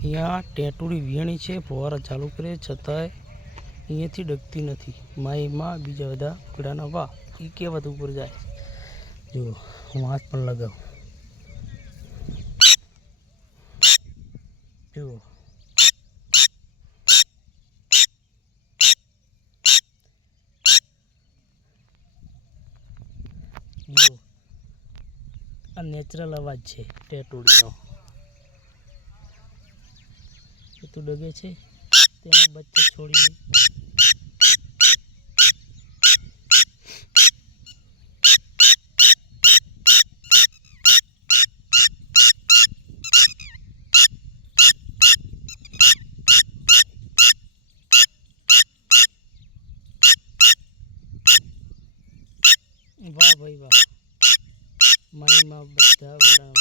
અહીંયા ટેટુડી વિયાણી છે, ફુવારા ચાલુ કરે છતાંય અહીંયાથી ડગતી નથી. માઈમાં બીજા બધા પકડાના વાહ એ કેવત ઉપર જાય. જો હું હાથ પણ લગાવું. જુઓ જુઓ આ નેચરલ અવાજ છે ટેટુડીનો. એ તો ડગે છે તેના બચ્ચા છોડીને. વાહ ભાઈ વાહ. માઈમાં બધા વડા